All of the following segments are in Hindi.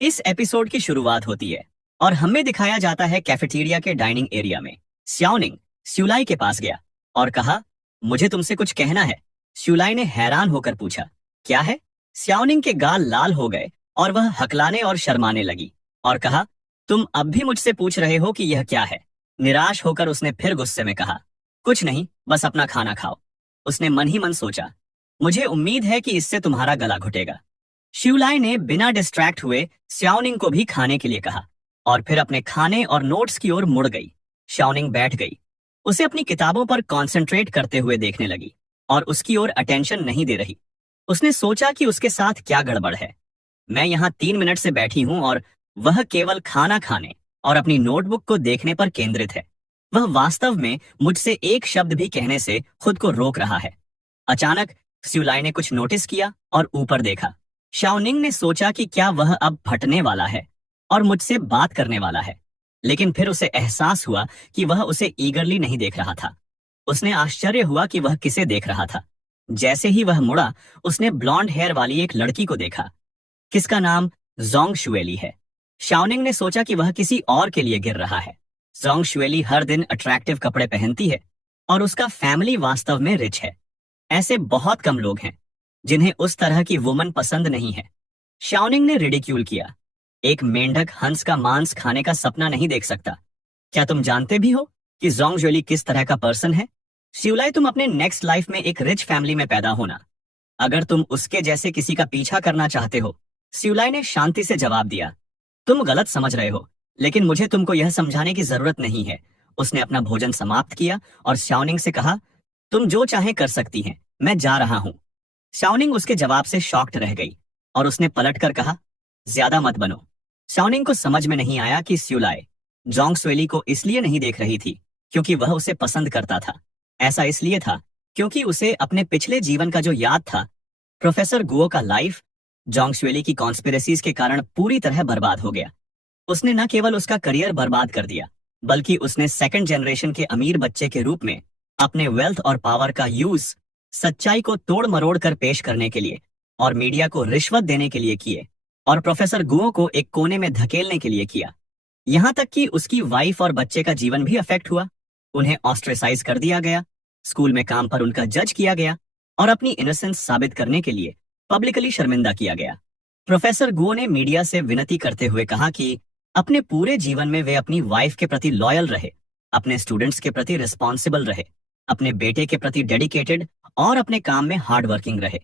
इस एपिसोड की शुरुआत होती है और हमें दिखाया जाता है कैफेटेरिया के डाइनिंग एरिया में। स्याओनिंग स्यूलाई के पास गया और कहा, मुझे तुमसे कुछ कहना है। स्यूलाई ने हैरान होकर पूछा, क्या है? स्याओनिंग के गाल लाल हो गए और वह हकलाने और शर्माने लगी और कहा, तुम अब भी मुझसे पूछ रहे हो कि यह क्या है? निराश होकर उसने फिर गुस्से में कहा, कुछ नहीं, बस अपना खाना खाओ। उसने मन ही मन सोचा, मुझे उम्मीद है कि इससे तुम्हारा गला घुटेगा। शिवलाई ने बिना डिस्ट्रैक्ट हुए श्याओनिंग को भी खाने के लिए कहा और फिर अपने खाने और नोट्स की ओर मुड़ गई। श्याओनिंग बैठ गई। उसे अपनी किताबों पर कंसंट्रेट करते हुए देखने लगी और उसकी ओर अटेंशन नहीं दे रही। उसने सोचा कि उसके साथ क्या गड़बड़ है। मैं यहाँ 3 मिनट से बैठी हूँ और वह केवल खाना खाने और अपनी नोटबुक को देखने पर केंद्रित है। वह वास्तव में मुझसे एक शब्द भी कहने से खुद को रोक रहा है। अचानक स्यूलाई ने कुछ नोटिस किया और ऊपर देखा। शाओनिंग ने सोचा कि क्या वह अब फटने वाला है और मुझसे बात करने वाला है, लेकिन फिर उसे एहसास हुआ कि वह उसे ईगरली नहीं देख रहा था। उसने आश्चर्य हुआ कि वह किसे देख रहा था। जैसे ही वह मुड़ा, उसने ब्लॉन्ड हेयर वाली एक लड़की को देखा, किसका नाम जोंग शुएली है। शाओनिंग ने सोचा कि वह किसी और के लिए गिर रहा है। जोंग शुएली हर दिन अट्रैक्टिव कपड़े पहनती है और उसका फैमिली वास्तव में रिच है। ऐसे बहुत कम लोग हैं जिन्हें उस तरह की वुमन पसंद नहीं है। शाओनिंग ने रिडिक्यूल किया, एक मेंढक हंस का मांस खाने का सपना नहीं देख सकता। क्या तुम जानते भी हो कि जोंग जुएली किस तरह का पर्सन है? शिवलाई, तुम अपने नेक्स्ट लाइफ में एक रिच फैमिली में पैदा होना, अगर तुम उसके जैसे किसी का पीछा करना चाहते हो। शिवलाई ने शांति से जवाब दिया, तुम गलत समझ रहे हो, लेकिन मुझे तुमको यह समझाने की जरूरत नहीं है। उसने अपना भोजन समाप्त किया और शाओनिंग से कहा, तुम जो चाहे कर सकती हैं, मैं जा रहा हूं। शाओनिंग उसके जवाब से शॉक्ड रह गई और उसने पलटकर कहा, ज्यादा मत बनो। शाओनिंग को समझ में नहीं आया कि स्यूलाई जोंग सुएली को इसलिए नहीं देख रही थी क्योंकि वह उसे पसंद करता था। ऐसा इसलिए था क्योंकि उसे अपने पिछले जीवन का जो याद था, प्रोफेसर गुओ का लाइफ, जोंग सुएली की कॉन्स्पिरेसीज के कारण पूरी तरह बर्बाद हो गया। उसने न केवल उसका करियर बर्बाद कर दिया, बल्कि उसने सेकंड जनरेशन के अमीर बच्चे के रूप में अपने वेल्थ और पावर का यूज सच्चाई को तोड़ मरोड़ कर पेश करने के लिए और मीडिया को रिश्वत देने के लिए किए और प्रोफेसर गुओ को एक कोने में धकेलने के लिए किया। यहां तक कि उसकी वाइफ और बच्चे का जीवन भी अफेक्ट हुआ। उन्हें ऑस्ट्रेसाइज कर दिया गया, स्कूल में काम पर उनका जज किया गया और अपनी इनोसेंस साबित करने के लिए पब्लिकली शर्मिंदा किया गया। प्रोफेसर गुओ ने मीडिया से विनती करते हुए कहा कि अपने पूरे जीवन में वे अपनी वाइफ के प्रति लॉयल रहे, अपने स्टूडेंट्स के प्रति रिस्पॉन्सिबल रहे, अपने बेटे के प्रति डेडिकेटेड और अपने काम में हार्ड वर्किंग रहे,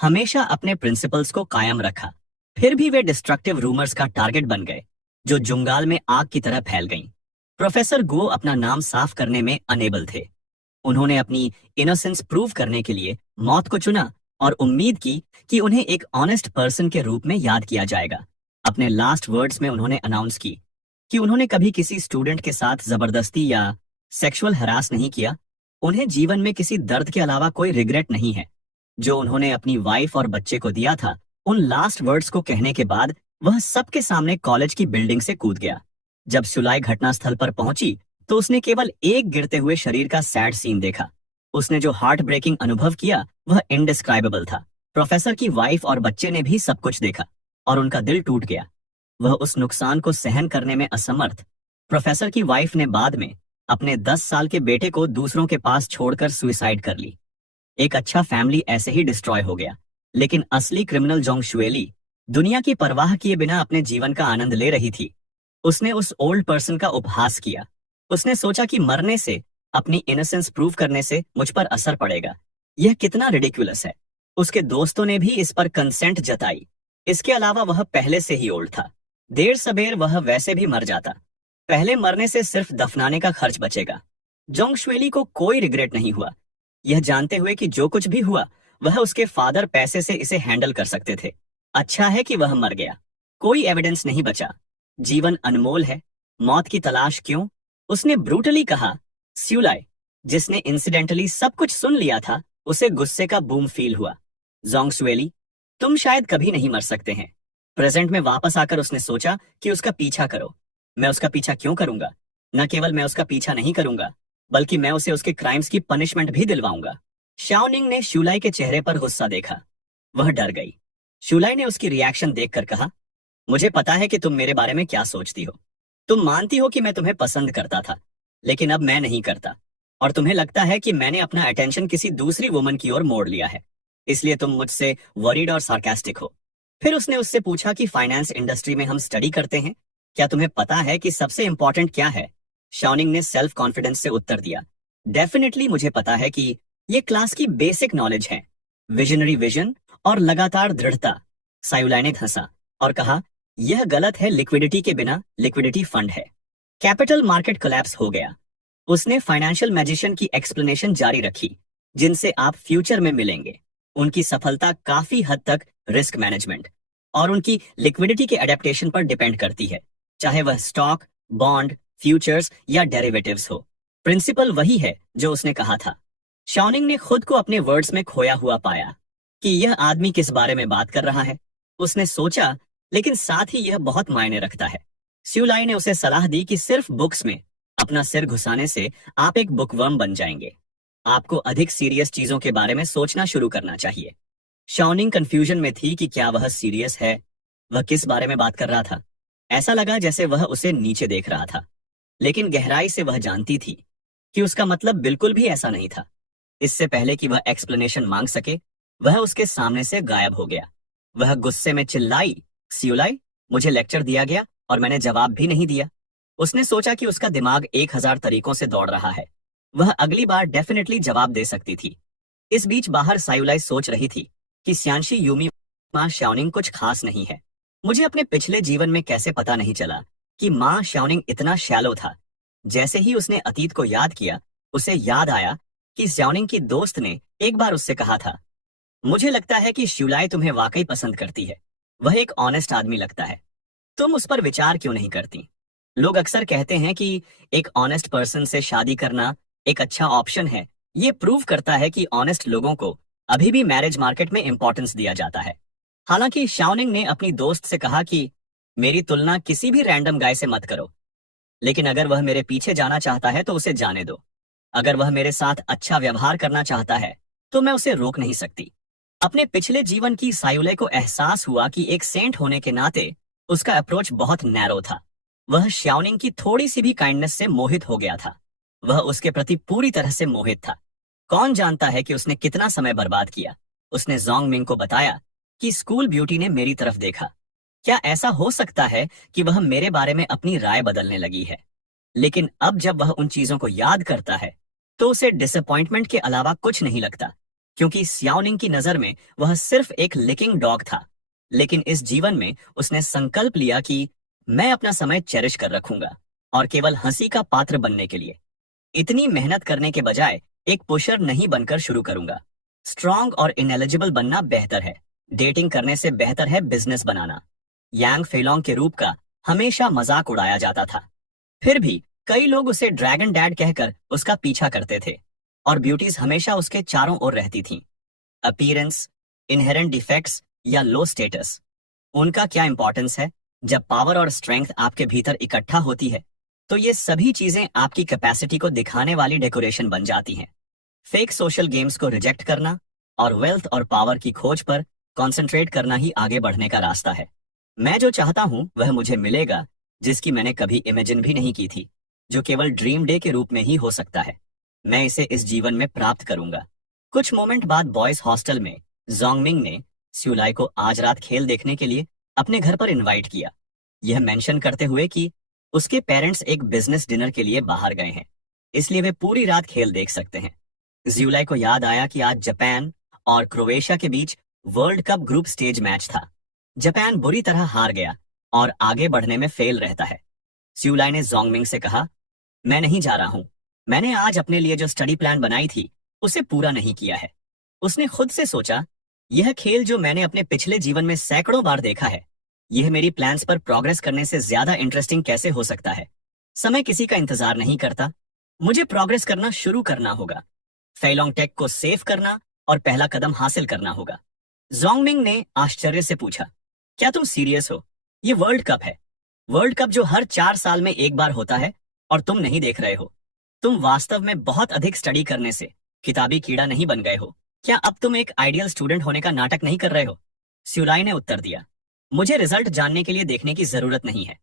हमेशा अपने प्रिंसिपल्स को कायम रखा। फिर भी वे डिस्ट्रक्टिव रूमर्स का टारगेट बन गए जो जुंगाल में आग की तरह फैल गईं। प्रोफेसर गो अपना नाम साफ करने में अनेबल थे। उन्होंने अपनी इनोसेंस प्रूव करने के लिए मौत को चुना और उम्मीद की कि उन्हें एक ऑनेस्ट पर्सन के रूप में याद किया जाएगा। अपने लास्ट वर्ड्स में उन्होंने अनाउंस की कि उन्होंने कभी किसी स्टूडेंट के साथ जबरदस्ती या सेक्सुअल हरास नहीं किया। उन्हें जीवन में किसी दर्द के अलावा कोई रिग्रेट नहीं है। जो उन्होंने अपनी वाइफ और बच्चे को दिया था, उन लास्ट वर्ड्स को कहने के बाद वह सबके सामने कॉलेज की बिल्डिंग से कूद गया। जब सुलाई घटनास्थल पर पहुंची तो उसने केवल एक गिरते हुए शरीर का सैड सीन देखा। उसने जो हार्ट ब्रेकिंग अनुभव किया वह इनडिस्क्राइबेबल था। प्रोफेसर की वाइफ और बच्चे ने भी सब कुछ देखा और उनका दिल टूट गया। वह उस नुकसान को सहन करने में असमर्थ। प्रोफेसर की वाइफ ने बाद में अपने 10 साल के बेटे को दूसरों के पास छोड़कर सुसाइड कर ली। एक अच्छा फैमिली ऐसे ही डिस्ट्रॉय हो गया। लेकिन असली क्रिमिनल जोंग शुएली दुनिया की परवाह किए बिना अपने जीवन का आनंद ले रही थी। उसने उस ओल्ड पर्सन का उपहास किया। उसने सोचा कि मरने से, अपनी इनोसेंस प्रूव करने से मुझ पर असर पड़ेगा। यह कितना रिडिकुलस है। उसके दोस्तों ने भी इस पर कंसेंट जताई। इसके अलावा वह पहले से ही ओल्ड था। देर सबेर वह वैसे भी मर जाता। पहले मरने से सिर्फ दफनाने का खर्च बचेगा। जोंग शुएली को कोई रिग्रेट नहीं हुआ, यह जानते हुए कि जो कुछ भी हुआ वह उसके फादर पैसे से इसे हैंडल कर सकते थे। अच्छा है कि वह मर गया, कोई एविडेंस नहीं बचा। जीवन अनमोल है, मौत की तलाश क्यों? उसने ब्रूटली कहा। स्यूलाई, जिसने इंसिडेंटली सब कुछ सुन लिया था, उसे गुस्से का बूम फील हुआ। जोंग शुएली, तुम शायद कभी नहीं मर सकते हैं। प्रेजेंट में वापस आकर उसने सोचा कि उसका पीछा करो। मैं उसका पीछा क्यों करूंगा? न केवल मैं उसका पीछा नहीं करूंगा, बल्कि मैं उसे उसके क्राइम्स की पनिशमेंट भी दिलवाऊंगा। शाओनिंग ने शूलाई के चेहरे पर गुस्सा देखा। वह डर गई। शूलाई ने उसकी रिएक्शन देखकर कहा, मुझे पता है कि तुम मेरे बारे में क्या सोचती हो। तुम मानती हो कि मैं तुम्हें पसंद करता था, लेकिन अब मैं नहीं करता। और तुम्हें लगता है कि मैंने अपना अटेंशन किसी दूसरी वुमन की ओर मोड़ लिया है, इसलिए तुम मुझसे वरीड और सार्कास्टिक हो। फिर उसने उससे पूछा कि फाइनेंस इंडस्ट्री में हम स्टडी करते हैं, क्या तुम्हें पता है कि सबसे इंपॉर्टेंट क्या है? शाओनिंग ने सेल्फ कॉन्फिडेंस से उत्तर दिया, डेफिनेटली मुझे पता है कि ये क्लास की बेसिक नॉलेज है। विजनरी विजन और लगातार दृढ़ता। सायुलाई ने हंसा और कहा, यह गलत है, लिक्विडिटी के बिना लिक्विडिटी फंड है। कैपिटल मार्केट कोलैप्स हो गया। उसने फाइनेंशियल मैजिशियन की एक्सप्लेनेशन जारी रखी, जिनसे आप फ्यूचर में मिलेंगे। उनकी सफलता काफी हद तक रिस्क मैनेजमेंट और उनकी लिक्विडिटी के एडेप्टेशन पर डिपेंड करती है, चाहे वह स्टॉक, बॉन्ड, फ्यूचर्स या डेरिवेटिव्स हो। प्रिंसिपल वही है जो उसने कहा था। शाओनिंग ने खुद को अपने वर्ड्स में खोया हुआ पाया कि यह आदमी किस बारे में बात कर रहा है। उसने सोचा, लेकिन साथ ही यह बहुत मायने रखता है। स्यूलाई ने उसे सलाह दी कि सिर्फ बुक्स में अपना सिर घुसाने से आप एक बुकवर्म बन जाएंगे। आपको अधिक सीरियस चीजों के बारे में सोचना शुरू करना चाहिए। शाओनिंग कंफ्यूजन में थी कि क्या वह सीरियस है, वह किस बारे में बात कर रहा था। ऐसा लगा जैसे वह उसे नीचे देख रहा था, लेकिन गहराई से वह जानती थी कि उसका मतलब बिल्कुल भी ऐसा नहीं था। इससे पहले कि वह एक्सप्लेनेशन मांग सके, वह उसके सामने से गायब हो गया। वह गुस्से में चिल्लाई, सियुलाई, मुझे लेक्चर दिया गया और मैंने जवाब भी नहीं दिया। उसने सोचा कि उसका दिमाग 1000 तरीकों से दौड़ रहा है। वह अगली बार डेफिनेटली जवाब दे सकती थी। इस बीच बाहर सायुलाई सोच रही थी कि स्यांशी यूमी माँ शाओनिंग कुछ खास नहीं है। मुझे अपने पिछले जीवन में कैसे पता नहीं चला कि माँ शाओनिंग इतना शैलो था। जैसे ही उसने अतीत को याद किया, उसे याद आया कि शाओनिंग की दोस्त ने एक बार उससे कहा था, मुझे लगता है कि श्यूलाई तुम्हें वाकई पसंद करती है। वह एक ऑनेस्ट आदमी लगता है। तुम उस पर विचार क्यों नहीं करती? लोग अक्सर कहते हैं कि एक ऑनेस्ट पर्सन से शादी करना एक अच्छा ऑप्शन है। ये प्रूव करता है कि ऑनेस्ट लोगों को अभी भी मैरिज मार्केट में इंपॉर्टेंस दिया जाता है। हालांकि शाओनिंग ने अपनी दोस्त से कहा कि मेरी तुलना किसी भी रैंडम गाय से मत करो, लेकिन अगर वह मेरे पीछे जाना चाहता है तो उसे जाने दो। अगर वह मेरे साथ अच्छा व्यवहार करना चाहता है तो मैं उसे रोक नहीं सकती। अपने पिछले जीवन की सायुले को एहसास हुआ कि एक सेंट होने के नाते उसका अप्रोच बहुत नैरो था। वह शाओनिंग की थोड़ी सी भी काइंडनेस से मोहित हो गया था। वह उसके प्रति पूरी तरह से मोहित था। कौन जानता है कि उसने कितना समय बर्बाद किया। उसने जोंग मिंग को बताया कि स्कूल ब्यूटी ने मेरी तरफ देखा। क्या ऐसा हो सकता है कि वह मेरे बारे में अपनी राय बदलने लगी है? लेकिन अब जब वह उन चीजों को याद करता है तो उसे डिसअपॉइंटमेंट के अलावा कुछ नहीं लगता, क्योंकि स्याओनिंग की नजर में वह सिर्फ एक लिकिंग डॉग था। लेकिन इस जीवन में उसने संकल्प लिया कि मैं अपना समय चेरिश कर रखूंगा, और केवल हंसी का पात्र बनने के लिए। इतनी मेहनत करने के बजाय एक पुशर नहीं बनकर शुरू करूंगा। स्ट्रांग और इनएलिजिबल बनना बेहतर है। डेटिंग करने से बेहतर है बिजनेस बनाना। यांग फेलोंग के रूप का हमेशा मजाक उड़ाया जाता था। फिर भी कई लोग उसे ड्रैगन डैड कहकर उसका पीछा करते थे, और ब्यूटीज हमेशा उसके चारों ओर रहती थीं। अपीयरेंस, इनहेरेंट डिफेक्ट्स या लो स्टेटस, उनका क्या इंपॉर्टेंस है जब पावर और स्ट्रेंथ आपके भीतर इकट्ठा होती है? तो ये सभी चीजें आपकी कैपेसिटी को दिखाने वाली डेकोरेशन बन जाती हैं। फेक सोशल गेम्स को रिजेक्ट करना और वेल्थ और पावर की खोज पर कंसंट्रेट करना ही आगे बढ़ने का रास्ता है। मैं जो चाहता हूं वह मुझे मिलेगा, जिसकी मैंने कभी इमेजिन भी नहीं की थी, जो केवल ड्रीम डे के रूप में ही हो सकता है। मैं इसे इस जीवन में प्राप्त करूंगा। कुछ मोमेंट बाद बॉयज हॉस्टल में जोंगमिंग ने स्यूलाई को आज रात खेल देखने के लिए अपने घर पर इनवाइट किया, यह मेंशन करते हुए कि उसके पेरेंट्स एक बिजनेस डिनर के लिए बाहर गए हैं, इसलिए वे पूरी रात खेल देख सकते हैं। ज्यूलाई को याद आया कि आज जापान और क्रोएशिया के बीच World Cup group stage match था। जापान बुरी तरह हार गया और आगे बढ़ने में फेल रहता है। स्यूलाई ने जोंगमिंग से कहा, मैं नहीं जा रहा हूं। मैंने आज अपने लिए जो स्टडी प्लान बनाई थी उसे पूरा नहीं किया है। उसने खुद से सोचा, यह खेल जो मैंने अपने पिछले जीवन में सैकड़ों बार देखा है, यह मेरी प्लान्स पर प्रोग्रेस करने से ज्यादा इंटरेस्टिंग कैसे हो सकता है? समय किसी का इंतजार नहीं करता। मुझे प्रोग्रेस करना शुरू करना होगा। फेलोंग टेक को सेव करना और पहला कदम हासिल करना होगा। जोंगमिंग ने आश्चर्य से पूछा, क्या तुम सीरियस हो? ये वर्ल्ड कप है। वर्ल्ड कप जो हर 4 साल में एक बार होता है, और तुम नहीं देख रहे हो। तुम वास्तव में बहुत अधिक स्टडी करने से किताबी कीड़ा नहीं बन गए हो। क्या अब तुम एक आइडियल स्टूडेंट होने का नाटक नहीं कर रहे हो? स्यूलाई ने उत्तर दिया, मुझे रिजल्ट जानने के लिए देखने की जरूरत नहीं है।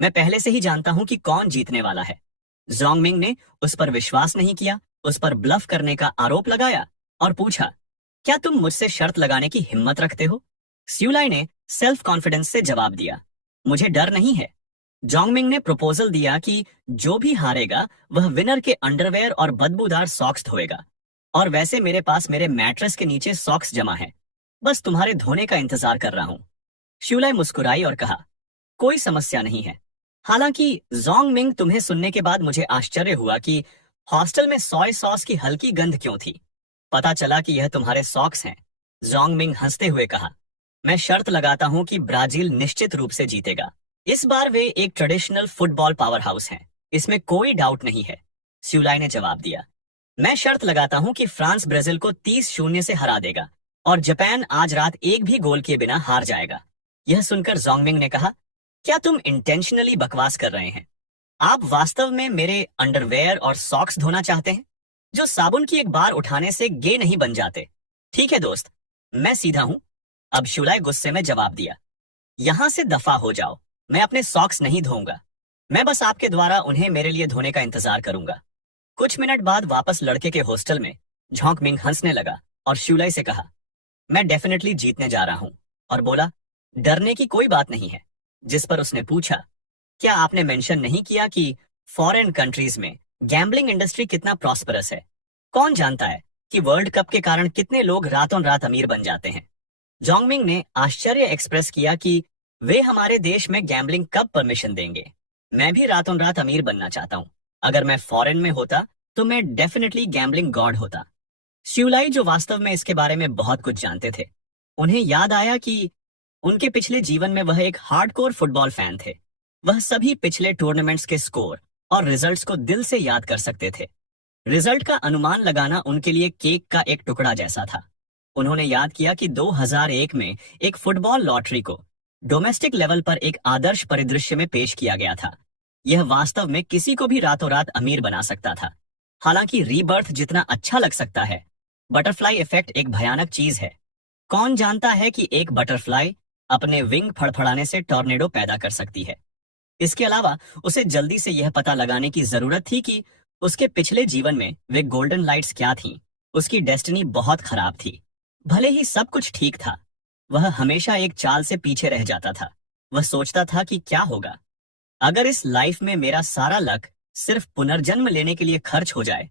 मैं पहले से ही जानता हूं कि कौन जीतने वाला है। जोंगमिंग ने उस पर विश्वास नहीं किया, उस पर ब्लफ करने का आरोप लगाया और पूछा, क्या तुम मुझसे शर्त लगाने की हिम्मत रखते हो? स्यूलाई ने सेल्फ कॉन्फिडेंस से जवाब दिया, मुझे डर नहीं है। जोंगमिंग ने प्रपोजल दिया कि जो भी हारेगा वह विनर के अंडरवेयर और बदबूदार सॉक्स धोएगा। और वैसे मेरे पास मेरे मैट्रेस के नीचे सॉक्स जमा है, बस तुम्हारे धोने का इंतजार कर रहा हूं। श्यूलाई मुस्कुराई और कहा, कोई समस्या नहीं है। हालांकि जोंगमिंग, तुम्हें सुनने के बाद मुझे आश्चर्य हुआ कि हॉस्टल में सोय सॉस की हल्की गंध क्यों थी। पता चला कि यह तुम्हारे सॉक्स हैं। जोंगमिंग हंसते हुए कहा, मैं शर्त लगाता हूं कि ब्राजील निश्चित रूप से जीतेगा। इस बार वे एक ट्रेडिशनल फुटबॉल पावर हाउस हैं, इसमें कोई डाउट नहीं है। स्यूलाई ने जवाब दिया, मैं शर्त लगाता हूं कि फ्रांस ब्राजील को 30-0 से हरा देगा और जापान आज रात एक भी गोल किए बिना हार जाएगा। यह सुनकर जोंगमिंग ने कहा, क्या तुम इंटेंशनली बकवास कर रहे हैं? आप वास्तव में मेरे अंडरवेयर और सॉक्स धोना चाहते हैं, जो साबुन की एक बार उठाने से गे नहीं बन जाते? ठीक है दोस्त, मैं सीधा हूं। अब शुलाई गुस्से में जवाब दिया, यहां से दफा हो जाओ, मैं अपने सॉक्स नहीं धोऊंगा। मैं बस आपके द्वारा उन्हें मेरे लिए धोने का इंतजार करूंगा। कुछ मिनट बाद वापस लड़के के हॉस्टल में झोंकमिंग हंसने लगा और शुलाई से कहा, मैं डेफिनेटली जीतने जा रहा हूं, और बोला, डरने की कोई बात नहीं है। जिस पर उसने पूछा, क्या आपने मेंशन नहीं किया कि फॉरेन कंट्रीज में गैम्बलिंग इंडस्ट्री कितना प्रॉस्परस है? कौन जानता है कि वर्ल्ड कप के कारण कितने लोग रातों रात अमीर बन जाते हैं? जोंगमिंग ने आश्चर्य एक्सप्रेस किया कि वे हमारे देश में गैम्बलिंग कब परमिशन देंगे। मैं भी रातों रात अमीर बनना चाहता हूं। अगर मैं फॉरेन में होता तो मैं डेफिनेटली गैम्बलिंग गॉड होता। श्यूलाई, जो वास्तव में इसके बारे में बहुत कुछ जानते थे, उन्हें याद आया कि उनके पिछले जीवन में वह एक हार्डकोर फुटबॉल फैन थे। वह सभी पिछले टूर्नामेंट्स के स्कोर और रिजल्ट्स को दिल से याद कर सकते थे। रिजल्ट का अनुमान लगाना उनके लिए केक का एक टुकड़ा जैसा था। उन्होंने याद किया कि 2001 में एक फुटबॉल लॉटरी को डोमेस्टिक लेवल पर एक आदर्श परिदृश्य में पेश किया गया था। यह वास्तव में किसी को भी रातों रात अमीर बना सकता था। हालांकि रीबर्थ जितना अच्छा लग सकता है, बटरफ्लाई इफेक्ट एक भयानक चीज है। कौन जानता है कि एक बटरफ्लाई अपने विंग फड़फड़ाने से टॉर्नेडो पैदा कर सकती है। इसके अलावा उसे जल्दी से यह पता लगाने की जरूरत थी कि उसके पिछले जीवन में वे गोल्डन लाइट्स क्या थीं। उसकी डेस्टिनी बहुत खराब थी। भले ही सब कुछ ठीक था, वह हमेशा एक चाल से पीछे रह जाता था। वह सोचता था कि क्या होगा अगर इस लाइफ में मेरा सारा लक सिर्फ पुनर्जन्म लेने के लिए खर्च हो जाए।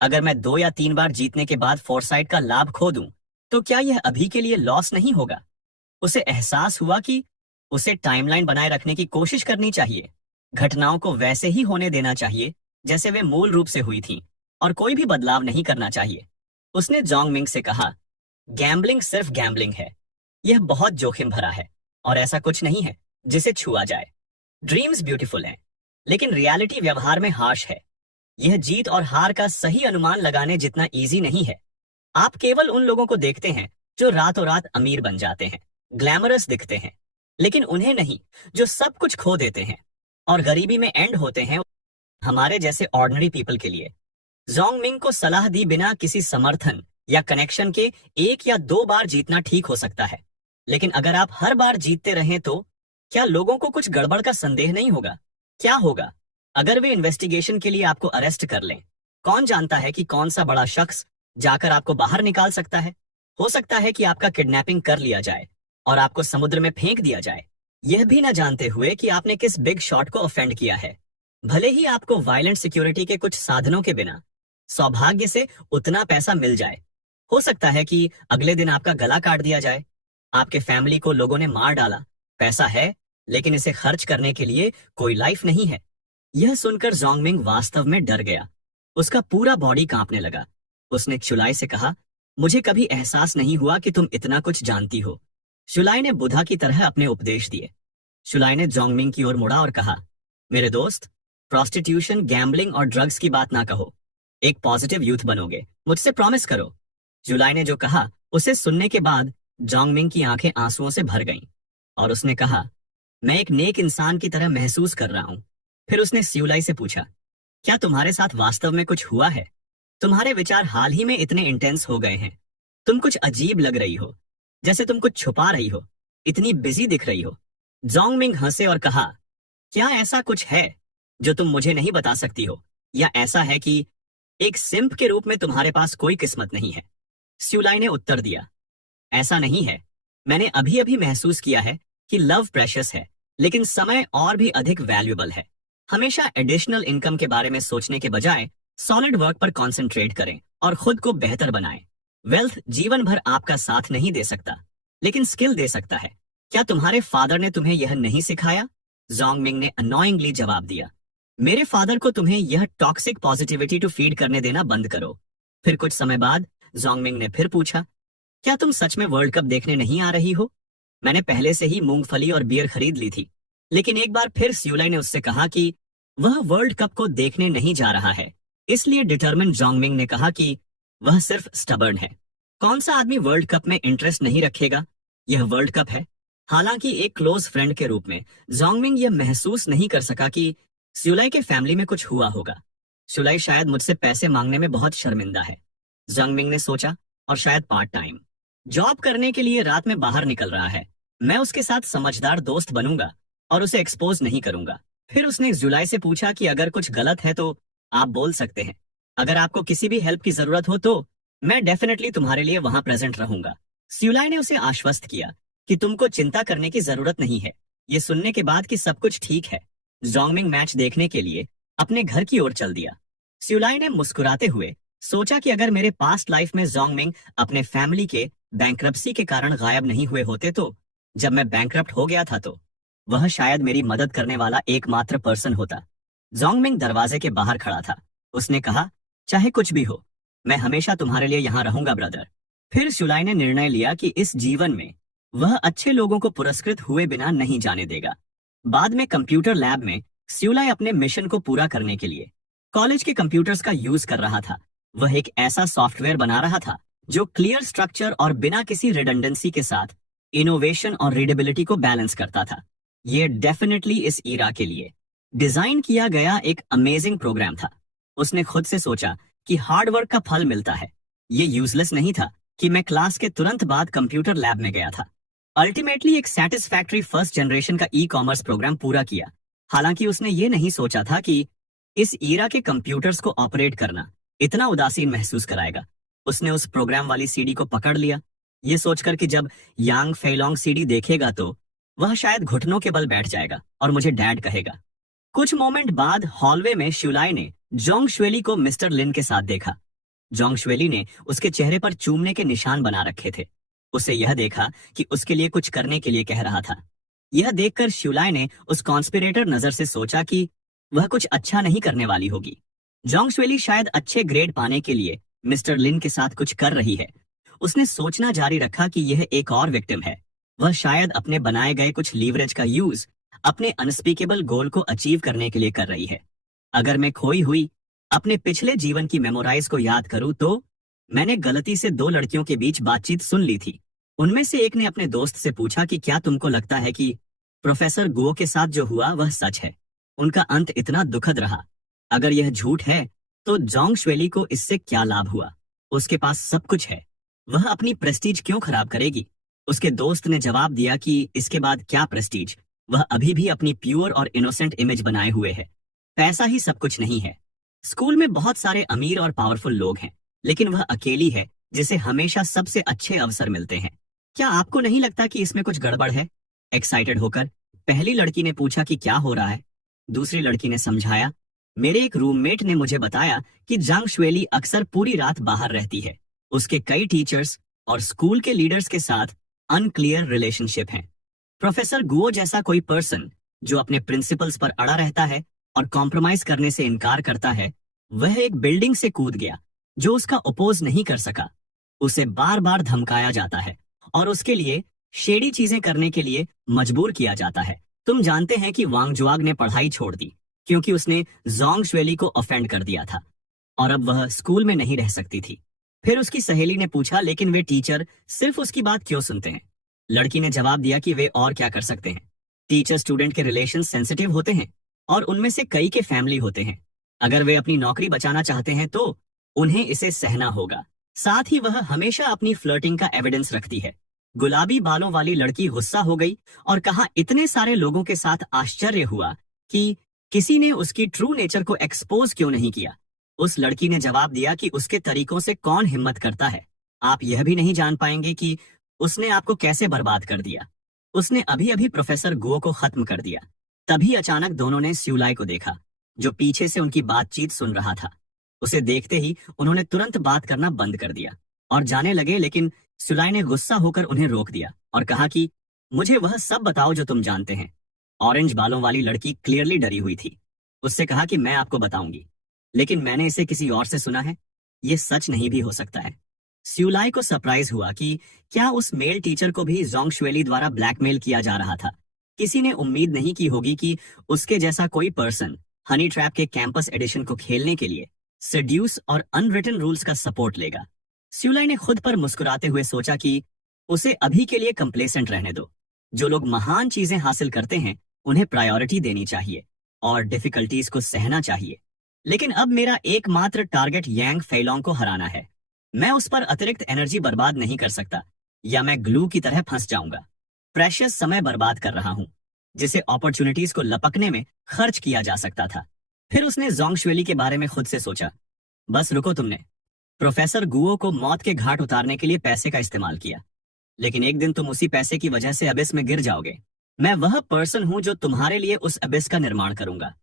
अगर मैं 2 या 3 बार जीतने के बाद फोरसाइट का लाभ खो दूं, तो क्या यह अभी के लिए लॉस नहीं होगा? उसे एहसास हुआ कि उसे टाइमलाइन बनाए रखने की कोशिश करनी चाहिए। घटनाओं को वैसे ही होने देना चाहिए जैसे वे मूल रूप से हुई थीं, और कोई भी बदलाव नहीं करना चाहिए। उसने जोंगमिंग से कहा, गैम्बलिंग सिर्फ गैम्बलिंग है। यह बहुत जोखिम भरा है और ऐसा कुछ नहीं है जिसे छुआ जाए। ड्रीम्स ब्यूटीफुल हैं, लेकिन रियलिटी व्यवहार में हार्श है। यह जीत और हार का सही अनुमान लगाने जितना इजी नहीं है। आप केवल उन लोगों को देखते हैं जो रातों रात अमीर बन जाते हैं, ग्लैमरस दिखते हैं, लेकिन उन्हें नहीं जो सब कुछ खो देते हैं और गरीबी में एंड होते हैं हमारे जैसे ऑर्डिनरी पीपल के लिए। जोंगमिंग को सलाह दी बिना किसी समर्थन या कनेक्शन के 1 या 2 बार जीतना ठीक हो सकता है, लेकिन अगर आप हर बार जीतते रहें तो क्या लोगों को कुछ गड़बड़ का संदेह नहीं होगा? क्या होगा अगर वे इन्वेस्टिगेशन के लिए आपको अरेस्ट कर लें? कौन जानता है कि कौन सा बड़ा शख्स जाकर आपको बाहर निकाल सकता है? हो सकता है कि आपका किडनैपिंग कर लिया जाए और आपको समुद्र में फेंक दिया जाए, यह भी न जानते हुए कि आपने किस बिग शॉट को ऑफेंड किया है। भले ही आपको वायलेंट सिक्योरिटी के कुछ साधनों के बिना सौभाग्य से उतना पैसा मिल जाए, हो सकता है कि अगले दिन आपका गला काट दिया जाए। आपके फैमिली को लोगों ने मार डाला। पैसा है, लेकिन इसे खर्च करने के लिए कोई लाइफ नहीं है। यह सुनकर जोंगमिंग वास्तव में डर गया। उसका पूरा बॉडी कांपने लगा। उसने शुलाई से कहा, मुझे कभी एहसास नहीं हुआ कि तुम इतना कुछ जानती हो। शुलाई ने बुधा की तरह अपने उपदेश दिए। शुलाई ने जोंगमिंग की ओर मुड़ा और कहा, मेरे दोस्त, प्रोस्टिट्यूशन, गैम्बलिंग और ड्रग्स की बात ना कहो। एक पॉजिटिव यूथ बनोगे, मुझसे प्रॉमिस करो। शुलाई ने जो कहा उसे सुनने के बाद जोंगमिंग की आंखें आंसुओं से भर गईं और उसने कहा, मैं एक नेक इंसान की तरह महसूस कर रहा हूं। फिर उसने श्यूलाई से पूछा, क्या तुम्हारे साथ वास्तव में कुछ हुआ है? तुम्हारे विचार हाल ही में इतने इंटेंस हो गए हैं। तुम कुछ अजीब लग रही हो, जैसे तुम कुछ छुपा रही हो। इतनी बिजी दिख रही हो। जोंगमिंग हंसे और कहा, क्या ऐसा कुछ है जो तुम मुझे नहीं बता सकती हो, या ऐसा है कि एक सिंप के रूप में तुम्हारे पास कोई किस्मत नहीं है? स्यूलाई ने उत्तर दिया, ऐसा नहीं है। मैंने अभी अभी महसूस किया है कि लव प्रेशियस है, लेकिन समय और भी अधिक वैल्यूएबल है। हमेशा एडिशनल इनकम के बारे में सोचने के बजाय सॉलिड वर्क पर कॉन्सेंट्रेट करें और खुद को बेहतर बनाएं। वेल्थ जीवन भर आपका साथ नहीं दे सकता, लेकिन स्किल दे सकता है। क्या तुम्हारे फादर ने तुम्हें यह नहीं सिखाया? जोंगमिंग ने अनोइंगली जवाब दिया, मेरे फादर को तुम्हें यह टॉक्सिक पॉजिटिविटी टू फीड करने देना बंद करो। फिर कुछ समय बाद जोंगमिंग ने फिर पूछा, क्या तुम सच में वर्ल्ड कप देखने नहीं आ रही हो? मैंने पहले से ही मूंगफली और बियर खरीद ली थी, लेकिन एक बार फिर स्यूलाई ने उससे कहा कि वह वर्ल्ड कप को देखने नहीं जा रहा है। इसलिए डिटरमिन जोंगमिंग ने कहा कि वह सिर्फ स्टबर्न है। कौन सा आदमी वर्ल्ड कप में इंटरेस्ट नहीं रखेगा? यह वर्ल्ड कप है। हालांकि एक क्लोज फ्रेंड के रूप में जोंगमिंग यह महसूस नहीं कर सका कि स्यूलाई के फैमिली में कुछ हुआ होगा। स्यूलाई शायद मुझसे पैसे मांगने में बहुत शर्मिंदा है, जोंगमिंग ने सोचा, और शायद पार्ट टाइम जॉब करने के लिए रात में बाहर निकल रहा है। मैं उसके साथ समझदार दोस्त बनूंगा और उसे एक्सपोज नहीं करूंगा। फिर उसने जुलाई से पूछा कि अगर कुछ गलत है तो आप बोल सकते हैं। अगर आपको किसी भी हेल्प की जरूरत हो तो मैं डेफिनेटली तुम्हारे लिए वहां प्रेजेंट रहूंगा। स्यूलाई ने उसे आश्वस्त किया कि तुमको चिंता करने की जरूरत नहीं है। ये सुनने के बाद कि सब कुछ ठीक है, जोंगमिंग मैच देखने के लिए अपने घर की ओर चल दिया। स्यूलाई ने मुस्कुराते हुए सोचा कि अगर मेरे पास्ट लाइफ में जोंगमिंग अपने फैमिली के बैंक्रप्सी के कारण गायब नहीं हुए होते तो जब मैं बैंक्रप्ट हो गया था तो वह शायद मेरी मदद करने वाला एकमात्र पर्सन होता। जोंगमिंग दरवाजे के बाहर खड़ा था। उसने कहा, चाहे कुछ भी हो, मैं हमेशा तुम्हारे लिए यहाँ रहूंगा ब्रदर। फिर स्यूलाई ने निर्णय लिया कि इस जीवन में वह अच्छे लोगों को पुरस्कृत हुए बिना नहीं जाने देगा। बाद में कंप्यूटर लैब में स्यूलाई अपने मिशन को पूरा करने के लिए कॉलेज के कंप्यूटर्स का यूज कर रहा था। वह एक ऐसा सॉफ्टवेयर बना रहा था जो क्लियर स्ट्रक्चर और बिना किसी रिडंडेंसी के साथ इनोवेशन और रीडेबिलिटी को बैलेंस करता था। यह डेफिनेटली इस ईरा के लिए डिजाइन किया गया एक अमेजिंग प्रोग्राम था। उसने खुद से सोचा कि हार्ड वर्क का फल मिलता है। ये यूजलेस नहीं था कि मैं क्लास के तुरंत बाद कंप्यूटर लैब में गया था। अल्टीमेटली एक सैटिस्फैक्टरी फर्स्ट जनरेशन का ई कॉमर्स प्रोग्राम पूरा किया। हालांकि उसने ये नहीं सोचा था कि इस ईरा के कंप्यूटर्स को ऑपरेट करना इतना उदासीन महसूस कराएगा। उसने उस प्रोग्राम वाली सीडी को पकड़ लिया, ये सोचकर कि जब यांग फेलोंग सीडी देखेगा तो वह शायद घुटनों के बल बैठ जाएगा और मुझे डैड कहेगा। कुछ मोमेंट बाद हॉलवे में श्यूलाई ने जोंग श्वेली को मिस्टर लिन के साथ देखा। जोंग श्वेली ने उसके चेहरे पर चूमने के निशान बना रखे थे। उसे यह देखा कि उसके लिए कुछ करने के लिए कह रहा था। यह देखकर श्यूलाई ने उस कॉन्स्पिरेटर नजर से सोचा कि वह कुछ अच्छा नहीं करने वाली होगी। जोंग श्वेली शायद अच्छे ग्रेड पाने के लिए मिस्टर लिन के साथ कुछ कर रही है। उसने सोचना जारी रखा कि यह एक और विक्टिम है। वह शायद अपने बनाए गए कुछ लीवरेज का यूज अपने अनस्पीकेबल गोल को अचीव करने के लिए कर रही है। अगर मैं खोई हुई अपने पिछले जीवन की मेमोराइज को याद करूं तो मैंने गलती से 2 लड़कियों के बीच बातचीत सुन ली थी। उनमें से एक ने अपने दोस्त से पूछा कि क्या तुमको लगता है कि प्रोफेसर गुओ के साथ जो हुआ वह सच है? उनका अंत इतना दुखद रहा। अगर यह झूठ है तो जोंग श्वेली को इससे क्या लाभ हुआ? उसके पास सब कुछ है, वह अपनी प्रेस्टीज क्यों खराब करेगी? उसके दोस्त ने जवाब दिया कि इसके बाद क्या प्रेस्टीज, वह अभी भी अपनी प्योर और इनोसेंट इमेज बनाए हुए है। पैसा ही सब कुछ नहीं है। स्कूल में बहुत सारे अमीर और पावरफुल लोग हैं, लेकिन वह अकेली है जिसे हमेशा सबसे अच्छे अवसर मिलते हैं। क्या आपको नहीं लगता कि इसमें कुछ गड़बड़ है? एक्साइटेड होकर पहली लड़की ने पूछा कि क्या हो रहा है। दूसरी लड़की ने समझाया, मेरे एक रूममेट ने मुझे बताया कि जोंग श्वेली अक्सर पूरी रात बाहर रहती है। उसके कई टीचर्स और स्कूल के लीडर्स के साथ अनक्लियर रिलेशनशिप हैं। प्रोफेसर गुओ जैसा कोई पर्सन जो अपने प्रिंसिपल्स पर अड़ा रहता है और कॉम्प्रोमाइज करने से इनकार करता है, वह एक बिल्डिंग से कूद गया जो उसका अपोज नहीं कर सका। उसे बार बार धमकाया जाता है और उसके लिए शेडी चीजें करने के लिए मजबूर किया जाता है। तुम जानते हैं कि वांग जुआग ने पढ़ाई छोड़ दी क्योंकि उसने जोंग श्वेली को ऑफेंड कर दिया था और अब वह स्कूल में नहीं रह सकती थी। फिर उसकी सहेली ने पूछा, लेकिन वे टीचर सिर्फ उसकी बात क्यों सुनते हैं? लड़की ने जवाब दिया कि वे और क्या कर सकते हैं। टीचर स्टूडेंट के रिलेशन सेंसिटिव होते हैं और उनमें से कई के फैमिली होते हैं। अगर वे अपनी नौकरी बचाना चाहते हैं तो उन्हें इसे सहना होगा। साथ ही वह हमेशा अपनी फ्लर्टिंग का एविडेंस रखती है। गुलाबी बालों वाली लड़की गुस्सा हो गई और कहा, इतने सारे लोगों के साथ आश्चर्य हुआ कि किसी ने उसकी ट्रू नेचर को एक्सपोज क्यों नहीं किया। उस लड़की ने जवाब दिया कि उसके तरीकों से कौन हिम्मत करता है। आप यह भी नहीं जान पाएंगे कि उसने आपको कैसे बर्बाद कर दिया। उसने अभी अभी प्रोफेसर गुओ को खत्म कर दिया। तभी अचानक दोनों ने स्यूलाई को देखा, जो पीछे से उनकी बातचीत सुन रहा था। उसे देखते ही उन्होंने तुरंत बात करना बंद कर दिया और जाने लगे, लेकिन स्यूलाई ने गुस्सा होकर उन्हें रोक दिया और कहा कि मुझे वह सब बताओ जो तुम जानते हैं। ऑरेंज बालों वाली लड़की क्लियरली डरी हुई थी। उससे कहा कि मैं आपको बताऊंगी, लेकिन मैंने इसे किसी और से सुना है। ये सच नहीं भी हो सकता है। स्यूलाई को सरप्राइज हुआ कि क्या उस मेल टीचर को भी जोंगशुएली द्वारा ब्लैकमेल किया जा रहा था। किसी ने उम्मीद नहीं की होगी कि उसके जैसा कोई पर्सन हनी ट्रैप के कैंपस एडिशन को खेलने के लिए सेड्यूस और अनरिटन रूल्स का सपोर्ट लेगा। स्यूलाई ने खुद पर मुस्कुराते हुए सोचा कि उसे अभी के लिए कंप्लेसेंट रहने दो। जो लोग महान चीजें हासिल करते हैं उन्हें प्रायोरिटी देनी चाहिए और डिफिकल्टीज को सहना चाहिए। लेकिन अब मेरा एकमात्र टारगेट यांग फैलोंग को हराना है। मैं उस पर अतिरिक्त एनर्जी बर्बाद नहीं कर सकता, या मैं ग्लू की तरह फंस जाऊंगा। प्रेशियस समय बर्बाद कर रहा हूं, जिसे अपॉर्चुनिटीज को लपकने में खर्च किया जा सकता था। फिर उसने जोंगशुएली के बारे में खुद से सोचा, बस रुको, तुमने प्रोफेसर गुओ को मौत के घाट उतारने के लिए पैसे का इस्तेमाल किया, लेकिन एक दिन तुम उसी पैसे की वजह से अबिस में गिर जाओगे। मैं वह पर्सन हूं जो तुम्हारे लिए उस अबिस का निर्माण करूंगा।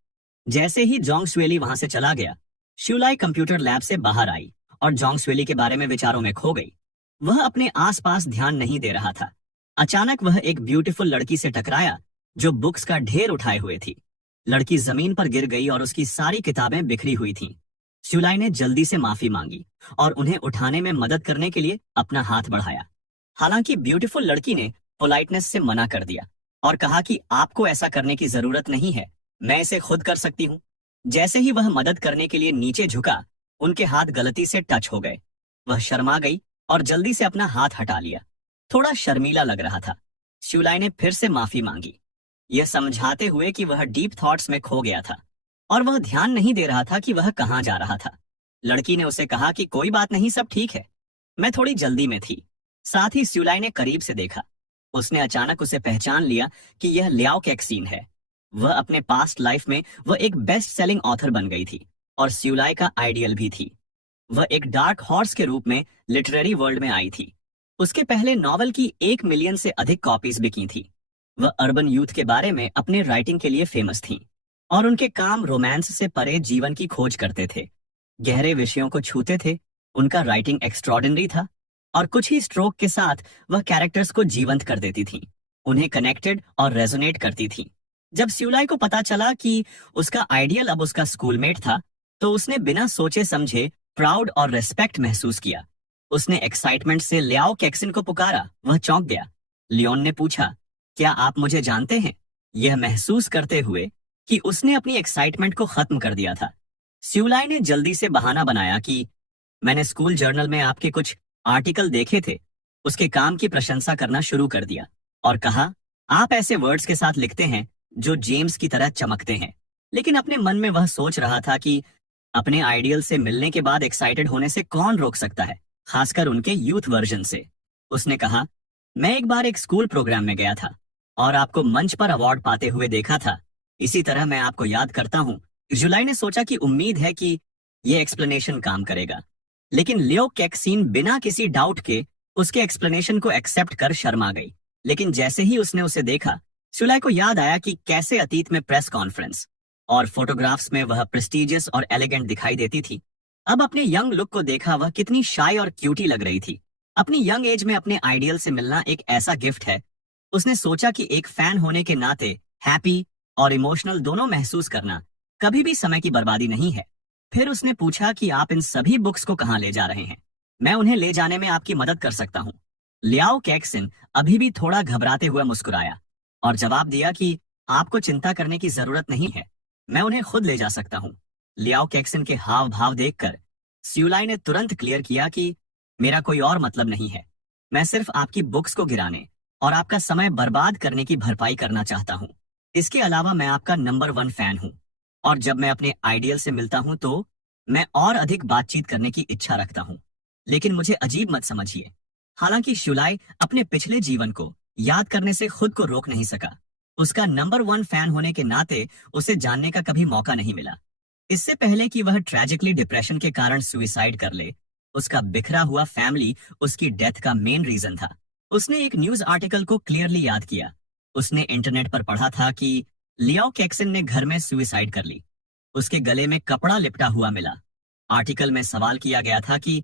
जैसे ही जोंगशुएली वहां से चला गया, श्यूलाई कंप्यूटर लैब से बाहर आई और जोंगशुएली के बारे में विचारों में खो गई। वह अपने आसपास ध्यान नहीं दे रहा था। अचानक वह एक ब्यूटीफुल लड़की से टकराया जो बुक्स का ढेर उठाए हुए थी। लड़की जमीन पर गिर गई और उसकी सारी किताबें बिखरी हुई थीं। श्यूलाई ने जल्दी से माफी मांगी और उन्हें उठाने में मदद करने के लिए अपना हाथ बढ़ाया। हालांकि ब्यूटीफुल लड़की ने पोलाइटनेस से मना कर दिया और कहा कि आपको ऐसा करने की जरूरत नहीं है, मैं इसे खुद कर सकती हूँ। जैसे ही वह मदद करने के लिए नीचे झुका, उनके हाथ गलती से टच हो गए। वह शर्मा गई और जल्दी से अपना हाथ हटा लिया। थोड़ा शर्मीला लग रहा था। श्यूलाई ने फिर से माफी मांगी, यह समझाते हुए कि वह डीप थॉट्स में खो गया था और वह ध्यान नहीं दे रहा था कि वह कहाँ जा रहा था। लड़की ने उसे कहा कि कोई बात नहीं, सब ठीक है, मैं थोड़ी जल्दी में थी। साथ ही श्यूलाई ने करीब से देखा। उसने अचानक उसे पहचान लिया कि यह लियाओ कैक्सीन है। वह अपने पास्ट लाइफ में वह एक बेस्ट सेलिंग ऑथर बन गई थी और श्यूलाई का आइडियल भी थी। वह एक डार्क हॉर्स के रूप में लिटरेरी वर्ल्ड में आई थी। उसके पहले नॉवल की 1 मिलियन से अधिक कॉपीज बिकी थी। वह अर्बन यूथ के बारे में अपने राइटिंग के लिए फेमस थी और उनके काम रोमांस से परे जीवन की खोज करते थे, गहरे विषयों को छूते थे। उनका राइटिंग एक्स्ट्रॉर्डिनरी था और कुछ ही स्ट्रोक के साथ वह कैरेक्टर्स को जीवंत कर देती थी, उन्हें कनेक्टेड और रेजोनेट करती थी। जब श्यूलाई को पता चला कि उसका आइडियल अब उसका स्कूलमेट था, तो उसने बिना सोचे समझे प्राउड और रेस्पेक्ट महसूस किया। उसने एक्साइटमेंट से लियाओ कैक्सिन को पुकारा। वह चौंक गया। लियोन ने पूछा, क्या आप मुझे जानते हैं? यह महसूस करते हुए कि उसने अपनी एक्साइटमेंट को खत्म कर दिया था। श्यूलाई ने जल्दी से बहाना बनाया कि मैंने स्कूल जर्नल में आपके कुछ आर्टिकल देखे थे। उसके काम की प्रशंसा करना शुरू कर दिया और कहा, आप ऐसे वर्ड्स के साथ लिखते हैं जो जेम्स की तरह चमकते हैं। लेकिन अपने मन में वह सोच रहा था कि अपने आइडियल से मिलने के बाद एक्साइटेड होने से कौन रोक सकता है, खासकर उनके यूथ वर्जन से। उसने कहा, मैं एक बार एक स्कूल प्रोग्राम में गया था और आपको मंच पर अवार्ड पाते हुए देखा था। इसी तरह मैं आपको याद करता हूँ। जुलाई ने सोचा कि उम्मीद है कि यह एक्सप्लेनेशन काम करेगा, लेकिन लियो कैक्सीन बिना किसी डाउट के उसके एक्सप्लेनेशन को एक्सेप्ट कर शर्मा गई। लेकिन जैसे ही उसने उसे देखा, जुलाई को याद आया कि कैसे अतीत में प्रेस कॉन्फ्रेंस और फोटोग्राफ्स में वह प्रेस्टिजियस और एलिगेंट दिखाई देती थी। अब अपने यंग लुक को देखा, वह कितनी शाय और क्यूटी लग रही थी। अपनी यंग एज में अपने आइडियल से मिलना एक ऐसा गिफ्ट है। उसने सोचा कि एक फैन होने के नाते हैप्पी और इमोशनल दोनों महसूस करना कभी भी समय की बर्बादी नहीं है। फिर उसने पूछा कि आप इन सभी बुक्स को कहाँ ले जा रहे हैं? मैं उन्हें ले जाने में आपकी मदद कर सकता हूँ। लियाओ कैक्सिन अभी भी थोड़ा घबराते हुए मुस्कुराया और जवाब दिया कि आपको चिंता करने की जरूरत नहीं है, मैं उन्हें खुद ले जा सकता हूँ। लियाओ कैक्सिन के हाव भाव देखकर श्यूलाई ने तुरंत क्लियर किया कि मेरा कोई और मतलब नहीं है, मैं सिर्फ आपकी बुक्स को गिराने और आपका समय बर्बाद करने की भरपाई करना चाहता हूँ। इसके अलावा मैं आपका नंबर 1 फैन हूँ और जब मैं अपने आइडियल से मिलता हूँ तो मैं और अधिक बातचीत करने की इच्छा रखता हूँ। लेकिन मुझे अजीब मत समझिए, हालांकि शुलाई अपने पिछले जीवन को याद करने से खुद को रोक नहीं सका। उसका नंबर 1 फैन होने के नाते उसे जानने का कभी मौका नहीं मिला। इससे पहले कि वह ट्रेजिकली डिप्रेशन के कारण सुइसाइड कर ले, उसका बिखरा हुआ फैमिली उसकी डेथ का मेन रीजन था। उसने एक न्यूज आर्टिकल को क्लियरली याद किया। उसने इंटरनेट पर पढ़ा था कि लियाओ कैक्सन ने घर में सुइसाइड कर ली। उसके गले में कपड़ा लिपटा हुआ मिला। आर्टिकल में सवाल किया गया था कि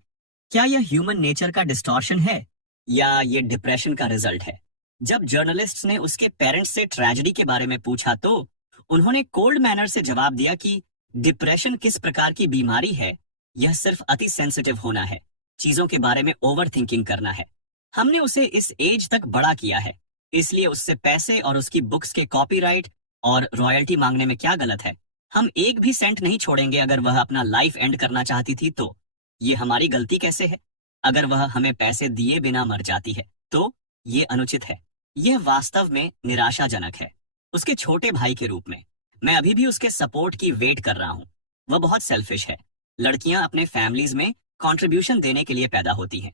क्या यह ह्यूमन नेचर का डिस्टॉर्शन है या ये डिप्रेशन का रिजल्ट है। जब जर्नलिस्ट्स ने उसके पेरेंट्स से ट्रेजेडी के बारे में पूछा तो उन्होंने कोल्ड मैनर से जवाब दिया कि डिप्रेशन किस प्रकार की बीमारी है, यह सिर्फ अति सेंसिटिव होना है, चीजों के बारे में ओवर थिंकिंग करना है। हमने उसे इस एज तक बड़ा किया है, इसलिए उससे पैसे और उसकी बुक्स के कॉपीराइट और रॉयल्टी मांगने में क्या गलत है। हम एक भी सेंट नहीं छोड़ेंगे अगर वह अपना लाइफ एंड करना चाहती थी तो। ये हमारी गलती कैसे है? अगर वह हमें पैसे दिए बिना मर जाती है तो ये अनुचित है। यह वास्तव में निराशाजनक है। उसके छोटे भाई के रूप में मैं अभी भी उसके सपोर्ट की वेट कर रहा हूं। वह बहुत सेल्फिश है। लड़कियां अपने फैमिलीज में कंट्रीब्यूशन देने के लिए पैदा होती हैं।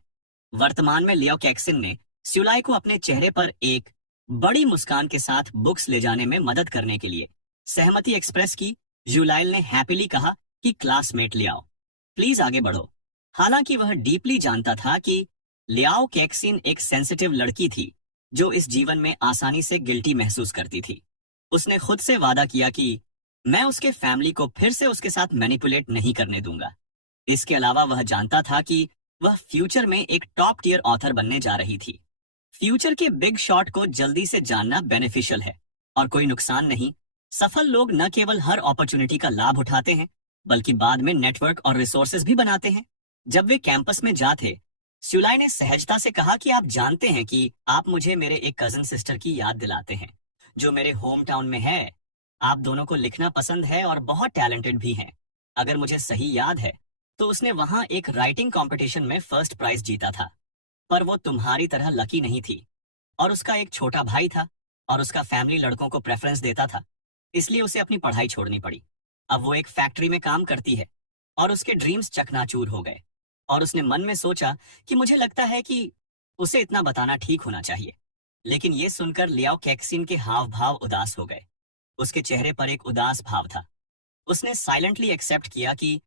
वर्तमान में लियाओ कैक्सन ने स्यूलाई को अपने चेहरे पर एक बड़ी मुस्कान के साथ बुक्स ले जाने में मदद करने के लिए सहमति एक्सप्रेस की। जुलाइल ने हैप्पीली कहा कि क्लासमेट लियाओ, प्लीज आगे बढ़ो। हालांकि वह डीपली जानता था कि लियाओ कैक्सिन एक सेंसिटिव लड़की थी जो इस जीवन में आसानी से गिल्टी महसूस करती थी। उसने खुद से वादा किया कि मैं उसके फैमिली को फिर से उसके साथ मैनिपुलेट नहीं करने दूंगा। इसके अलावा वह जानता था कि वह फ्यूचर में एक टॉप टियर ऑथर बनने जा रही थी। फ्यूचर के बिग शॉट को जल्दी से जानना बेनिफिशियल है और कोई नुकसान नहीं। सफल लोग न केवल हर अपॉर्चुनिटी का लाभ उठाते हैं बल्कि बाद में नेटवर्क और रिसोर्सेज भी बनाते हैं। जब वे कैंपस में जा थे, स्यूलाई ने सहजता से कहा कि आप जानते हैं कि आप मुझे मेरे एक कजन सिस्टर की याद दिलाते हैं जो मेरे होम टाउन में है। आप दोनों को लिखना पसंद है और बहुत टैलेंटेड भी हैं। अगर मुझे सही याद है तो उसने वहां एक राइटिंग कंपटीशन में फर्स्ट प्राइज जीता था, पर वो तुम्हारी तरह लकी नहीं थी। और उसका एक छोटा भाई था और उसका फैमिली लड़कों को प्रेफरेंस देता था, इसलिए उसे अपनी पढ़ाई छोड़नी पड़ी। अब वो एक फैक्ट्री में काम करती है और उसके ड्रीम्स चकनाचूर हो गए। और उसने मन में सोचा कि मुझे लगता है कि उसे इतना बताना ठीक होना चाहिए। लेकिन ये सुनकर लियाओ कैक्सिन के हाव भाव उदास हो गए। उसके चेहरे पर एक उदास भाव था। उसने साइलेंटली एक्सेप्ट किया कि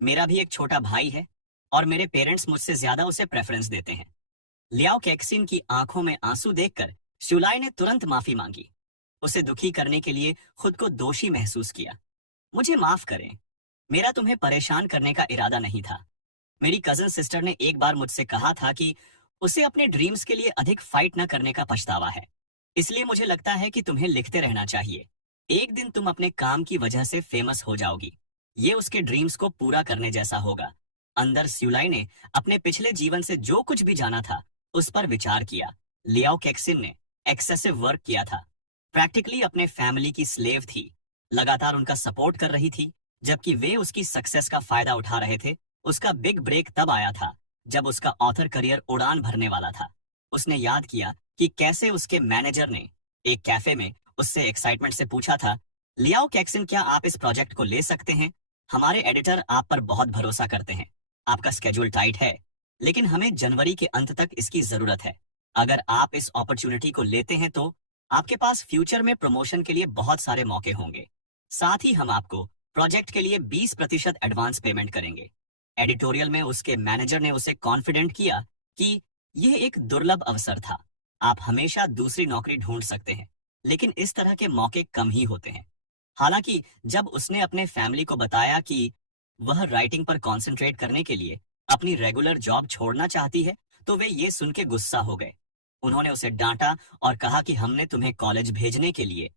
मेरा भी एक छोटा भाई है और मेरे पेरेंट्स मुझसे ज्यादा उसे प्रेफरेंस देते हैं। लियाओ कैक्सिन की आंखों में आंसू देखकर शुलाई ने तुरंत माफी मांगी। उसे दुखी करने के लिए खुद को दोषी महसूस किया। मुझे माफ करें, मेरा तुम्हें परेशान करने का इरादा नहीं था। मेरी कजन सिस्टर ने एक बार मुझसे कहा था कि उसे अपने ड्रीम्स के लिए अधिक फाइट न करने का पछतावा है, इसलिए मुझे लगता है कि तुम्हें लिखते रहना चाहिए। एक दिन तुम अपने काम की वजह से फेमस हो जाओगी। ये उसके ड्रीम्स को पूरा करने जैसा होगा। अंदर स्यूलाई ने अपने पिछले जीवन से जो कुछ भी जाना था उस पर विचार किया। लियाओ कैक्सिन ने एक्सेसिव वर्क किया था, प्रैक्टिकली अपने फैमिली की स्लेव थी, लगातार उनका सपोर्ट कर रही थी जबकि वे उसकी सक्सेस का फायदा उठा रहे थे। उसका बिग ब्रेक तब आया था जब उसका ऑथर करियर उड़ान भरने वाला था। उसने याद किया कि कैसे उसके मैनेजर ने एक कैफे में उससे एक्साइटमेंट से पूछा था, लियाओ कैक्सिन क्या आप इस प्रोजेक्ट को ले सकते हैं? हमारे एडिटर आप पर बहुत भरोसा करते हैं। आपका स्केड्यूल टाइट है लेकिन हमें जनवरी के अंत तक इसकी जरूरत है। अगर आप इस अपॉर्चुनिटी को लेते हैं तो आपके पास फ्यूचर में प्रमोशन के लिए बहुत सारे मौके होंगे। साथ ही हम आपको प्रोजेक्ट के लिए 20% एडवांस पेमेंट करेंगे। एडिटोरियल में उसके मैनेजर ने उसे कॉन्फिडेंट किया कि यह एक दुर्लभ अवसर था। आप हमेशा दूसरी नौकरी ढूंढ सकते हैं लेकिन इस तरह के मौके कम ही होते हैं। हालांकि जब उसने अपने फैमिली को बताया कि वह राइटिंग पर कंसंट्रेट करने के लिए अपनी रेगुलर जॉब छोड़ना चाहती है तो वे ये सुन के गुस्सा हो गए। उन्होंने उसे डांटा और कहा कि हमने तुम्हें कॉलेज भेजने के लिए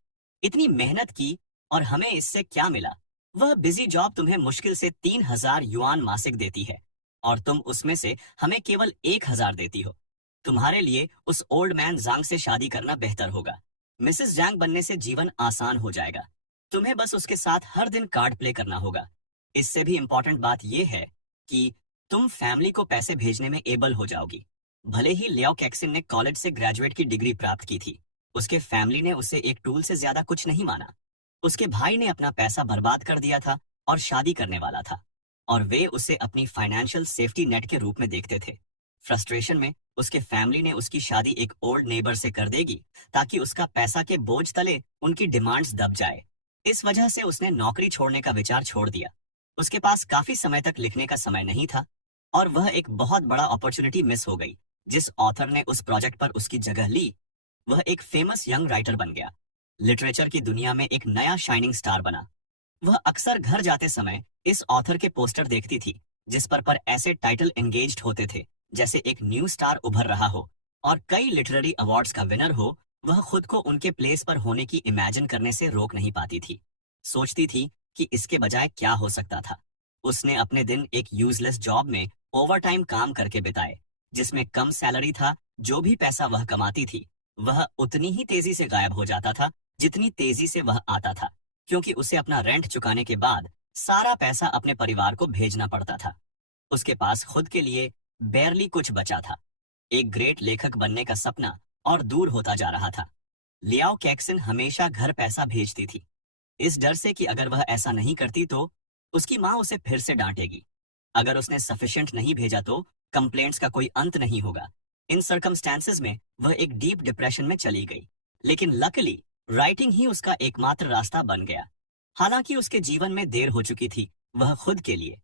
इतनी मेहनत की और हमें इससे क्या मिला? वह बिजी जॉब तुम्हें मुश्किल से 3000 युआन मासिक देती है और तुम उसमें से हमें केवल 1000 देती हो। तुम्हारे लिए उस ओल्ड मैन जांग से शादी करना बेहतर होगा। मिसेस जांग बनने से जीवन आसान हो जाएगा। तुम्हें बस उसके साथ हर दिन कार्ड प्ले करना होगा। इससे भी इंपॉर्टेंट बात यह है कि तुम फैमिली को पैसे भेजने में एबल हो जाओगी। भले ही लियाओ कैक्सिन ने कॉलेज से ग्रेजुएट की डिग्री प्राप्त की थी, उसके फैमिली ने उसे एक टूल से ज्यादा कुछ नहीं माना। उसके भाई ने अपना पैसा बर्बाद कर दिया था और शादी करने वाला था और वे उसे अपनी फाइनेंशियल सेफ्टी नेट के रूप में देखते थे। फ्रस्ट्रेशन में उसके फैमिली ने उसकी शादी एक ओल्ड नेबर से कर देगी ताकि उसका पैसा के बोझ तले उनकी डिमांड्स दब जाए। इस वजह से उसने नौकरी छोड़ने का विचार छोड़ दिया। उसके पास काफी समय तक लिखने का समय नहीं था और वह एक बहुत बड़ा अपॉर्चुनिटी मिस हो गई। जिस ऑथर ने उस प्रोजेक्ट पर उसकी जगह ली वह एक फेमस यंग राइटर बन गया, लिटरेचर की दुनिया में एक नया शाइनिंग स्टार बना। वह अक्सर घर जाते समय इस ऑथर के पोस्टर देखती थी जिस पर ऐसे टाइटल एंगेज्ड होते थे जैसे एक न्यू स्टार उभर रहा हो और कई लिटरेरी अवार्ड्स का विनर हो। वह खुद को उनके प्लेस पर होने की इमेजिन करने से रोक नहीं पाती थी। सोचती थी कि इसके बजाय क्या हो सकता था। उसने अपने दिन एक यूजलेस जॉब में ओवरटाइम काम करके बिताए जिसमें कम सैलरी था। जो भी पैसा वह कमाती थी वह उतनी ही तेजी से गायब हो जाता था जितनी तेजी से वह आता था, क्योंकि उसे अपना रेंट चुकाने के बाद सारा पैसा अपने परिवार को भेजना पड़ता था। उसके पास खुद के लिए बेरली कुछ बचा था। एक ग्रेट लेखक बनने का सपना और दूर होता जा रहा था। लियाओ कैक्सन हमेशा घर पैसा भेजती थी, इस डर से कि अगर वह ऐसा नहीं करती तो उसकी माँ उसे फिर से डांटेगी। अगर उसने सफिशिएंट नहीं भेजा तो कंप्लेंट्स का कोई अंत नहीं होगा। इन सर्कमस्टेंसेस में वह एक डीप डिप्रेशन में चली गई, लेकिन लकीली राइटिंग ही उसका एकमात्र रास्ता बन गया। हालांकि उसके जीवन में देर हो चुकी थी, वह खुद के लिए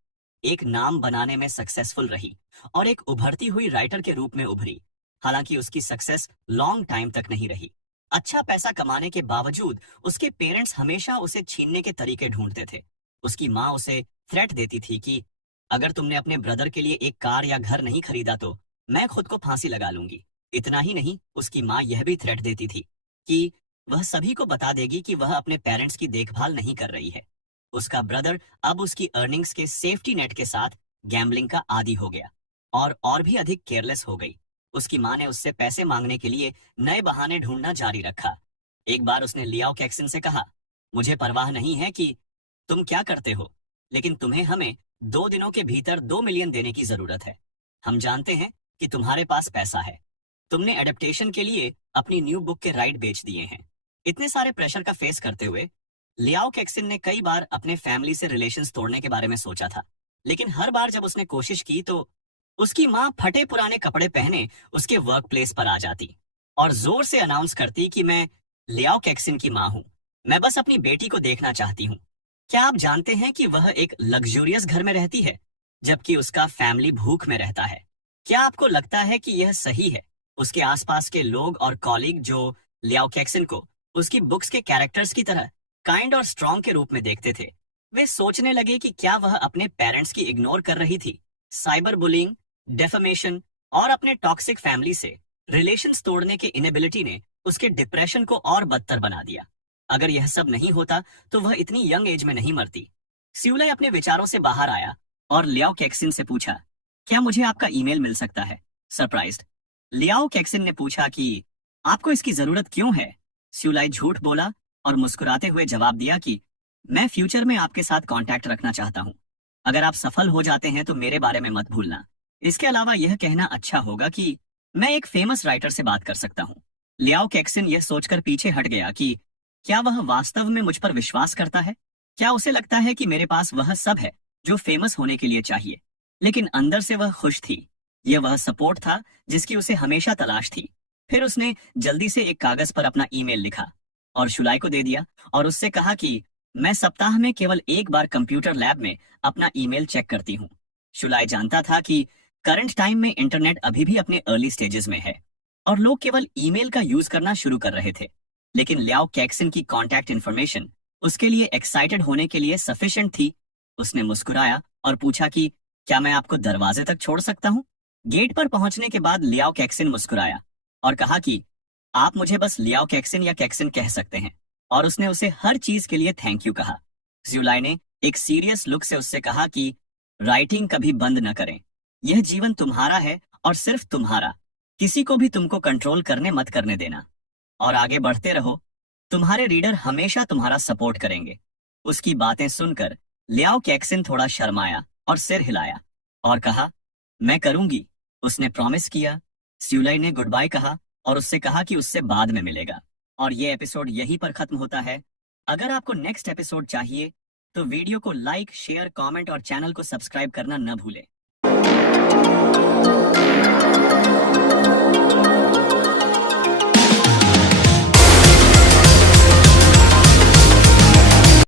एक नाम बनाने में सक्सेसफुल रही और एक उभरती हुई राइटर के रूप में उभरी। हालांकि उसकी सक्सेस लॉन्ग टाइम तक नहीं रही। अच्छा पैसा कमाने के बावजूद उसके पेरेंट्स हमेशा उसे छीनने के तरीके ढूंढते थे। उसकी माँ उसे थ्रेट देती थी कि अगर तुमने अपने ब्रदर के लिए एक कार या घर नहीं खरीदा तो मैं खुद को फांसी लगा लूंगी। इतना ही नहीं, उसकी माँ यह भी थ्रेट देती थी कि वह सभी को बता देगी कि वह अपने पेरेंट्स की देखभाल नहीं कर रही है। उसका ब्रदर अब उसकी अर्निंग्स के सेफ्टी नेट के साथ गैम्बलिंग का आदी हो गया और भी अधिक केयरलेस हो गई। उसकी माँ ने उससे पैसे मांगने के लिए नए बहाने ढूंढना जारी रखा। एक बार उसने लियाओ कैक्सन से कहा, मुझे परवाह नहीं है कि तुम क्या करते हो, लेकिन तुम्हें हमें 2 दिनों के भीतर 2 मिलियन देने की जरूरत है। हम जानते हैं कि तुम्हारे पास पैसा है। तुमने एडेप्टेशन के लिए अपनी न्यू बुक के राइट बेच दिए हैं। इतने सारे प्रेशर का फेस करते हुए लियाओ कैक्सन ने कई बार अपने फैमिली से रिलेशंस तोड़ने के बारे में सोचा था, लेकिन हर बार जब उसने कोशिश की तो उसकी माँ फटे पुराने कपड़े पहने उसके वर्क प्लेस पर आ जाती और जोर से अनाउंस करती कि मैं लियाओ कैक्सन की माँ हूँ, मैं बस अपनी बेटी को देखना चाहती हूँ। क्या आप जानते हैं कि वह एक लग्जूरियस घर में रहती है जबकि उसका फैमिली भूख में रहता है? क्या आपको लगता है कि यह सही है? उसके आसपास के लोग और कॉलीग जो लियाओ कैक्सन को उसकी बुक्स के कैरेक्टर्स की तरह काइंड और स्ट्रॉन्ग के रूप में देखते थे, वे सोचने लगे कि क्या वह अपने पेरेंट्स की इग्नोर कर रही थी। साइबर बुलिंग, डेफेमेशन और अपने टॉक्सिक फैमिली से रिलेशंस तोड़ने के इनेबिलिटी ने उसके डिप्रेशन को और बदतर बना दिया। अगर यह सब नहीं होता तो वह इतनी यंग एज में नहीं मरती। स्यूलाई अपने विचारों से बाहर आया और लियाओ कैक्सन से पूछा, क्या मुझे आपका ईमेल मिल सकता है? सरप्राइज्ड, लियाओ कैक्सन ने पूछा कि आपको इसकी जरूरत क्यों है? स्यूलाई झूठ बोला और मुस्कुराते हुए जवाब दिया कि मैं फ्यूचर में आपके साथ कांटेक्ट रखना चाहता हूं। अगर आप सफल हो जाते हैं तो मेरे बारे में मत भूलना। इसके अलावा यह कहना अच्छा होगा कि मैं एक फेमस राइटर से बात कर सकता हूं। लियाओ कैक्सन यह सोचकर पीछे हट गया कि क्या वह वास्तव में मुझ पर विश्वास करता है? क्या उसे लगता है कि मेरे पास वह सब है जो फेमस होने के लिए चाहिए? लेकिन अंदर से वह खुश थी। यह वह सपोर्ट था जिसकी उसे हमेशा तलाश थी। फिर उसने जल्दी से एक कागज पर अपना ईमेल लिखा और शुलाई को दे दिया और उससे कहा कि मैं सप्ताह में केवल एक बार कंप्यूटर लैब में अपना ईमेल चेक करती हूँ। शुलाई जानता था कि करंट टाइम में इंटरनेट अभी भी अपने अर्ली स्टेजेस में है और लोग केवल ईमेल का यूज करना शुरू कर रहे थे, लेकिन लियाओ कैक्सन की कॉन्टैक्ट इन्फॉर्मेशन उसके लिए एक्साइटेड होने के लिए सफिशिएंट थी। उसने मुस्कुराया और पूछा कि क्या मैं आपको दरवाजे तक छोड़ सकता हूँ? गेट पर पहुंचने के बाद लियाओ कैक्सन मुस्कुराया और कहा कि आप मुझे बस लियाओ कैक्सन या कैक्सन कह सकते हैं, और उसने उसे हर चीज के लिए थैंक यू कहा। ज्यूलाई ने एक सीरियस लुक से उससे कहा कि राइटिंग कभी बंद न करें। यह जीवन तुम्हारा है और सिर्फ तुम्हारा। किसी को भी तुमको कंट्रोल करने मत करने देना और आगे बढ़ते रहो। तुम्हारे रीडर हमेशा तुम्हारा सपोर्ट करेंगे। उसकी बातें सुनकर लियाओ कैक्सन थोड़ा शर्माया और सिर हिलाया और कहा, मैं करूंगी। उसने प्रॉमिस किया। स्यूलाई ने गुड बाय कहा और उससे कहा कि उससे बाद में मिलेगा। और ये एपिसोड यहीं पर खत्म होता है। अगर आपको नेक्स्ट एपिसोड चाहिए तो वीडियो को लाइक, शेयर, कमेंट और चैनल को सब्सक्राइब करना न भूलें।